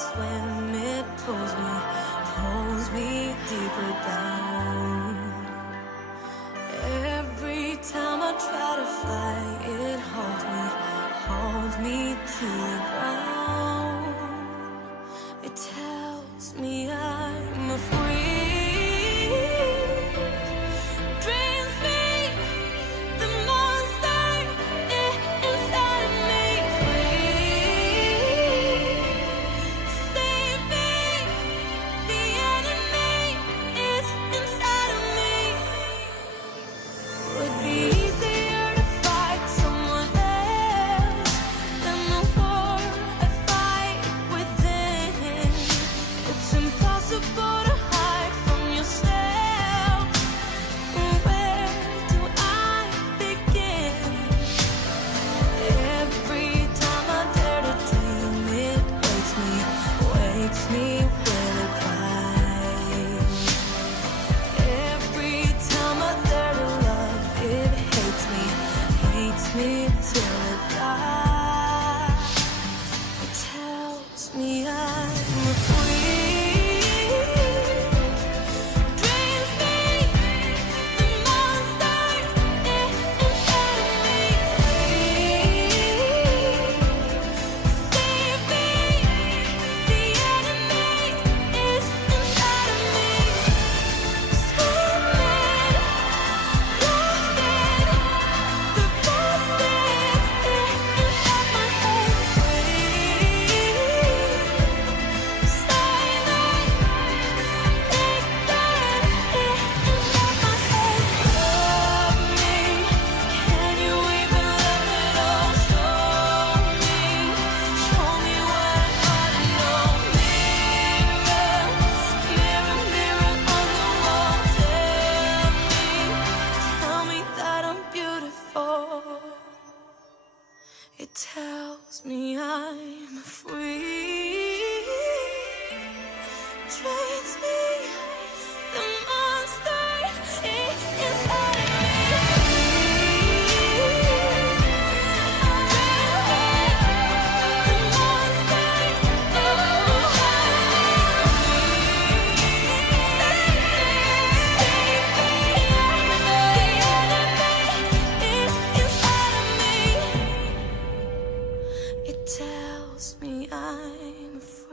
swim, it pulls me deeper down. Every time I try to fly, it holds me to the ground. It tells me I'm free, drains me, the monster inside of me. Free, save me, the enemy is inside of me. Would be easier to fight someone else than the war I fight within. It's impossible to hide from yourself. Where do I begin? Every time I dare to dream, it wakes me with a cry. Every time I dare to love, it hates me till it dies. It tells me I'm free, drains me, the monster inside of me. Save me, the enemy is inside of me. Screaming, laughing, the voices inside my head. Silent, inside my head. Love me, can you even love at all? Show me what I ought to know. Mirror, mirror on the wall, tell me that I'm beautiful. It tells me I'm free, drains me, the monster inside of me. The monster inside of me. It tells me I'm free.